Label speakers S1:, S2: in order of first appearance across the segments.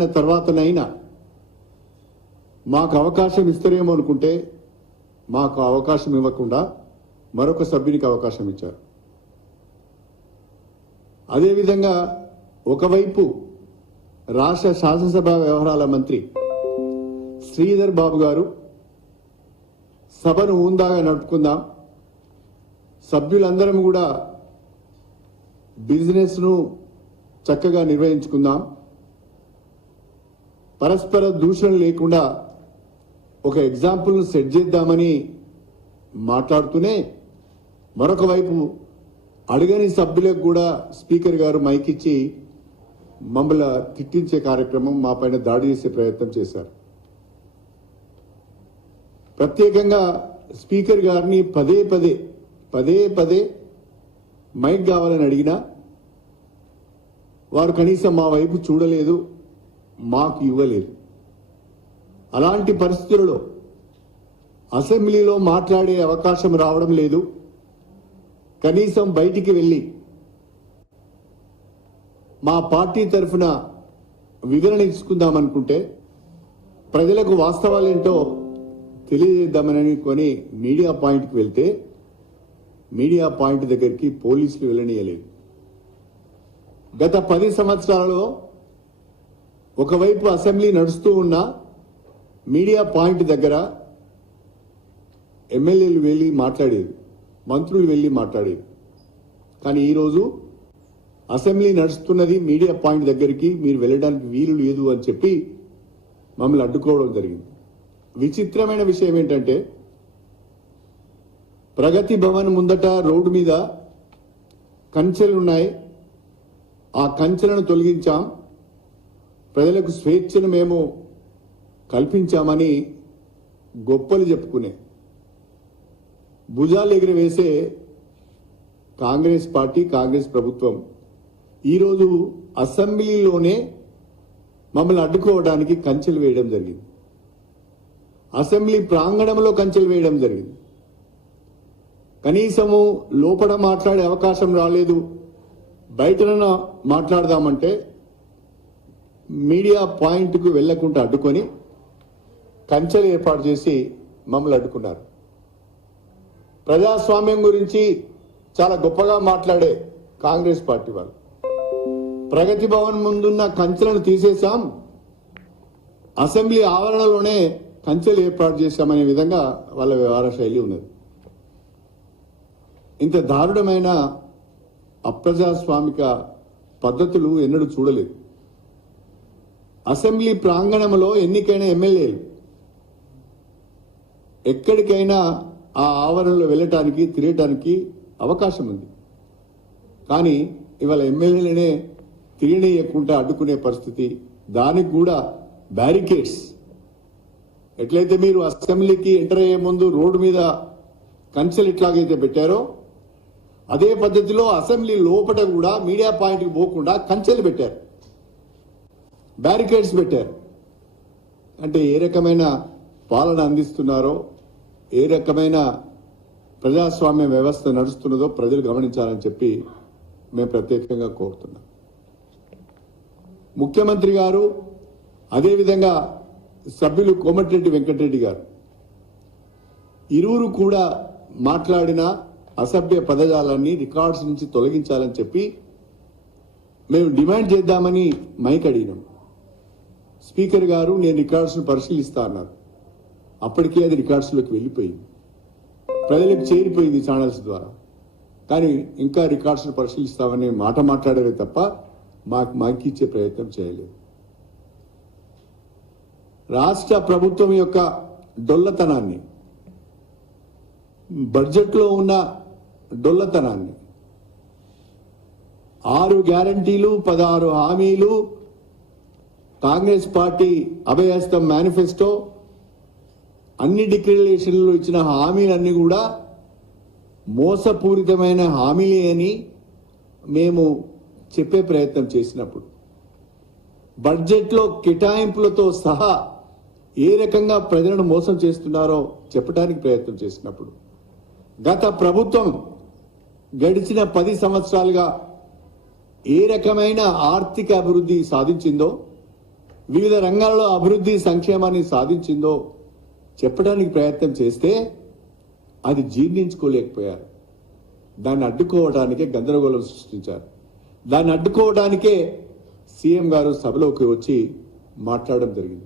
S1: తర్వాతనైనా మాకు అవకాశం ఇస్తారేమో అనుకుంటే మాకు అవకాశం ఇవ్వకుండా మరొక సభ్యునికి అవకాశం ఇచ్చారు. అదేవిధంగా ఒకవైపు రాష్ట్ర శాసనసభ వ్యవహారాల మంత్రి శ్రీధర్ బాబు గారు సభను ఉందాగా నడుపుకుందాం సభ్యులందరం కూడా బిజినెస్ను చక్కగా నిర్వహించుకుందాం పరస్పర దూషణ లేకుండా ఒక ఎగ్జాంపుల్ను సెట్ చేద్దామని మాట్లాడుతూనే మరొక వైపు అడగని సభ్యులకు కూడా స్పీకర్ గారు మైక్ ఇచ్చి మమ్మల్ని తిట్టించే కార్యక్రమం మా పైన దాడి చేసే ప్రయత్నం చేశారు. ప్రత్యేకంగా స్పీకర్ గారిని పదే పదే పదే పదే మైక్ కావాలని అడిగినా వారు కనీసం మా వైపు చూడలేదు. మాకు ఇవ్వలేదు. అలాంటి పరిస్థితులలో అసెంబ్లీలో మాట్లాడే అవకాశం రావడం లేదు. కనీసం బయటికి వెళ్ళి మా పార్టీ తరఫున వివరణ ఇచ్చుకుందామనుకుంటే ప్రజలకు వాస్తవాలేంటో తెలియజేద్దామని కొని మీడియా పాయింట్కి వెళ్తే మీడియా పాయింట్ దగ్గరికి పోలీసులు వెళ్ళనీయలేదు. గత పది సంవత్సరాలలో ఒకవైపు అసెంబ్లీ నడుస్తూ ఉన్న మీడియా పాయింట్ దగ్గర ఎమ్మెల్యేలు వెళ్ళి మాట్లాడేది మంత్రులు వెళ్ళి మాట్లాడేది. కానీ ఈరోజు అసెంబ్లీ నడుస్తున్నది మీడియా పాయింట్ దగ్గరికి మీరు వెళ్ళడానికి వీలు లేదు అని చెప్పి మమ్మల్ని అడ్డుకోవడం జరిగింది. విచిత్రమైన విషయం ఏంటంటే ప్రగతి భవన్ ముందట రోడ్డు మీద కంచెలు ఉన్నాయి ఆ కంచెలను తొలగించాం. ప్రజలకు స్వేచ్ఛను మేము కల్పించామని గొప్పలు చెప్పుకునే. భుజాలు ఎగిరవేసే కాంగ్రెస్ పార్టీ కాంగ్రెస్ ప్రభుత్వం ఈరోజు అసెంబ్లీలోనే మమ్మల్ని అడ్డుకోవడానికి కంచెలు వేయడం జరిగింది. అసెంబ్లీ ప్రాంగణంలో కంచెలు వేయడం జరిగింది. కనీసము లోపల మాట్లాడే అవకాశం రాలేదు. బయటన మాట్లాడదామంటే మీడియా పాయింట్కు వెళ్ళకుండా అడ్డుకొని కంచెలు ఏర్పాటు చేసి మమ్మల్ని అడ్డుకున్నారు. ప్రజాస్వామ్యం గురించి చాలా గొప్పగా మాట్లాడే కాంగ్రెస్ పార్టీ వాళ్ళు. ప్రగతి భవన్ ముందున్న కంచెలను తీసేశాం. అసెంబ్లీ ఆవరణలోనే కంచెలు ఏర్పాటు చేశామనే విధంగా వాళ్ళ వ్యవహార శైలి ఉన్నది. ఇంత దారుణమైన అప్రజాస్వామిక పద్ధతులు ఎన్నడూ చూడలేదు. అసెంబ్లీ ప్రాంగణంలో ఎన్నికైన ఎమ్మెల్యేలు ఎక్కడికైనా ఆ ఆవరణలో వెళ్ళటానికి తిరగటానికి అవకాశం ఉంది. కానీ ఇవాళ ఎమ్మెల్యేలనే తిరగనీయకుండా అడ్డుకునే పరిస్థితి దానికి కూడా బ్యారికేడ్స్. ఎట్లయితే మీరు అసెంబ్లీకి ఎంటర్ అయ్యే ముందు రోడ్డు మీద కంచెలు ఎట్లాగైతే పెట్టారో అదే పద్ధతిలో అసెంబ్లీ లోపల కూడా మీడియా పాయింట్కి పోకుండా కంచెలు పెట్టారు. బ్యారికేడ్స్ పెట్టారు. అంటే ఏ రకమైన పాలన అందిస్తున్నారో ఏ రకమైన ప్రజాస్వామ్య వ్యవస్థ నడుస్తున్నదో ప్రజలు గమనించాలని చెప్పి మేము ప్రత్యేకంగా కోరుతున్నాం. ముఖ్యమంత్రి గారు అదేవిధంగా సభ్యులు కోమటిరెడ్డి వెంకటరెడ్డి గారు ఇరువురు కూడా మాట్లాడిన అసభ్య పదజాలాన్ని రికార్డ్స్ నుంచి తొలగించాలని చెప్పి మేము డిమాండ్ చేద్దామని మైక్ అడిగినాం. స్పీకర్ గారు నేను రికార్డ్స్ను పరిశీలిస్తా అన్నారు. అప్పటికే అది రికార్డ్స్లోకి వెళ్ళిపోయింది. ప్రజలకు చేరిపోయింది ఛానల్స్ ద్వారా. కానీ ఇంకా రికార్డ్స్ను పరిశీలిస్తామనే మాట మాట్లాడారే తప్ప మాకు మాకిచ్చే ఇచ్చే ప్రయత్నం చేయలేదు. రాష్ట్ర ప్రభుత్వం యొక్క డొల్లతనాన్ని బడ్జెట్లో ఉన్న డొల్లతనాన్ని ఆరు గ్యారంటీలు పదహారు హామీలు కాంగ్రెస్ పార్టీ అభయస్తం మేనిఫెస్టో అన్ని డిక్లరేషన్లు ఇచ్చిన హామీలన్నీ కూడా మోసపూరితమైన హామీలే అని మేము చెప్పే ప్రయత్నం చేసినప్పుడు. బడ్జెట్లో కేటాయింపులతో సహా ఏ రకంగా ప్రజలను మోసం చేస్తున్నారో చెప్పడానికి ప్రయత్నం చేసినప్పుడు. గత ప్రభుత్వం గడిచిన పది సంవత్సరాలుగా ఏ రకమైన ఆర్థిక అభివృద్ధి సాధించిందో వివిధ రంగాల్లో అభివృద్ధి సంక్షేమాన్ని సాధించిందో చెప్పడానికి ప్రయత్నం చేస్తే అది జీర్ణించుకోలేకపోయారు. దాన్ని అడ్డుకోవడానికే గందరగోళం సృష్టించారు. దాన్ని అడ్డుకోవడానికే సీఎం గారు సభలోకి వచ్చి మాట్లాడడం జరిగింది.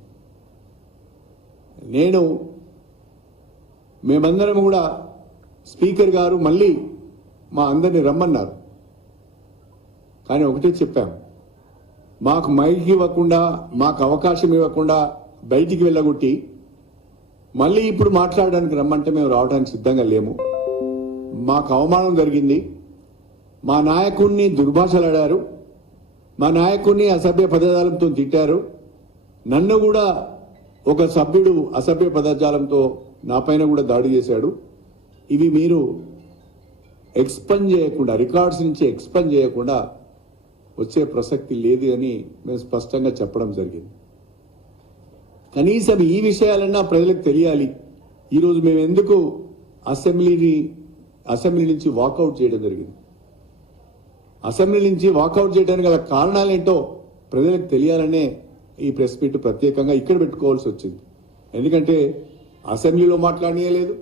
S1: నేను మేమందరం కూడా స్పీకర్ గారు మళ్ళీ మా అందరిని రమ్మన్నారు. కానీ ఒకటే చెప్పాం. మాకు మైక్ ఇవ్వకుండా మాకు అవకాశం ఇవ్వకుండా బయటికి వెళ్ళగొట్టి మళ్ళీ ఇప్పుడు మాట్లాడడానికి రమ్మంటే మేము రావడానికి సిద్ధంగా లేము. మాకు అవమానం జరిగింది. మా నాయకుడిని దుర్భాషలాడారు. మా నాయకుడిని అసభ్య పదజాలంతో తిట్టారు. నన్ను కూడా ఒక సభ్యుడు అసభ్య పదజాలంతో నాపైన కూడా దాడి చేశాడు. ఇవి మీరు ఎక్స్పండ్ చేయకుండా రికార్డ్స్ నుంచి ఎక్స్పండ్ చేయకుండా వచ్చే ప్రసక్తి లేదు అని మేము స్పష్టంగా చెప్పడం జరిగింది. కనీసం ఈ విషయాలన్నా ప్రజలకు తెలియాలి. ఈరోజు మేము ఎందుకు అసెంబ్లీని అసెంబ్లీ నుంచి వాకౌట్ చేయడం జరిగింది? అసెంబ్లీ నుంచి వాకౌట్ చేయడానికి గల కారణాలు ఏంటో ప్రజలకు తెలియాలనే ఈ ప్రెస్ మీట్ ప్రత్యేకంగా ఇక్కడ పెట్టుకోవాల్సి వచ్చింది. ఎందుకంటే అసెంబ్లీలో మాట్లాడనీయలేదు.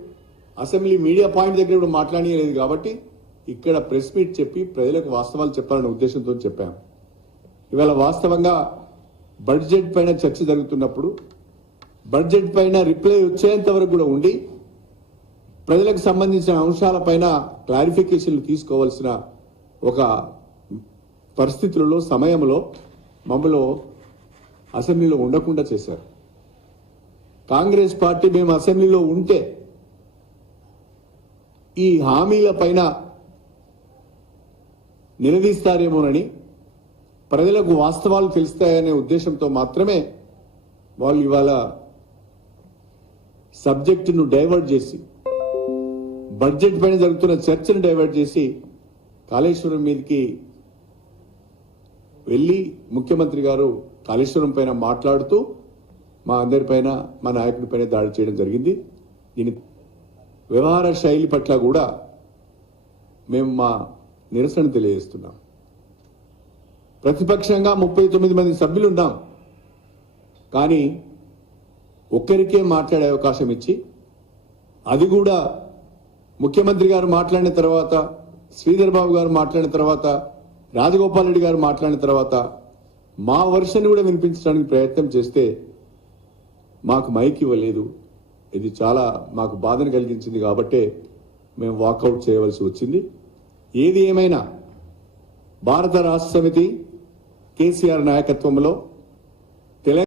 S1: అసెంబ్లీ మీడియా పాయింట్ దగ్గర కూడా మాట్లాడనీయలేదు కాబట్టి ఇక్కడ ప్రెస్ మీట్ చెప్పి ప్రజలకు వాస్తవాలు చెప్పాలనే ఉద్దేశంతో చెప్పాము ఇవాళ వాస్తవంగా బడ్జెట్ పైన చర్చ జరుగుతున్నప్పుడు బడ్జెట్ పైన రిప్లై వచ్చేంత వరకు కూడా ఉండి ప్రజలకు సంబంధించిన అంశాలపైన క్లారిఫికేషన్లు తీసుకోవాల్సిన ఒక పరిస్థితులలో సమయంలో మమ్మల్ని అసెంబ్లీలో ఉండకుండా చేశారు. కాంగ్రెస్ పార్టీ మేము అసెంబ్లీలో ఉంటే ఈ హామీల పైన నిలదీస్తారేమోనని ప్రజలకు వాస్తవాలు తెలుస్తాయనే ఉద్దేశంతో మాత్రమే వాళ్ళు ఇవాళ సబ్జెక్టును డైవర్ట్ చేసి బడ్జెట్ పైన జరుగుతున్న చర్చను డైవర్ట్ చేసి కాళేశ్వరం మీదకి వెళ్ళి ముఖ్యమంత్రి గారు కాళేశ్వరం పైన మాట్లాడుతూ మా అందరిపైన మా నాయకుడిపైన దాడి చేయడం జరిగింది. దీని వ్యవహార శైలి పట్ల కూడా మేము మా నిరసన తెలియజేస్తున్నాం. ప్రతిపక్షంగా ముప్పై తొమ్మిది మంది సభ్యులున్నాం. కానీ ఒక్కరికే మాట్లాడే అవకాశం ఇచ్చి అది కూడా ముఖ్యమంత్రి గారు మాట్లాడిన తర్వాత శ్రీధర్ బాబు గారు మాట్లాడిన తర్వాత రాజగోపాల్ రెడ్డి గారు మాట్లాడిన తర్వాత మా వర్షన్ కూడా వినిపించడానికి ప్రయత్నం చేస్తే మాకు మైక్ ఇవ్వలేదు. ఇది చాలా మాకు బాధను కలిగించింది కాబట్టే మేము వాకౌట్ చేయవలసి వచ్చింది. ఏది ఏమైనా భారత రాష్ట్ర సమితి కేసీఆర్ నాయకత్వంలో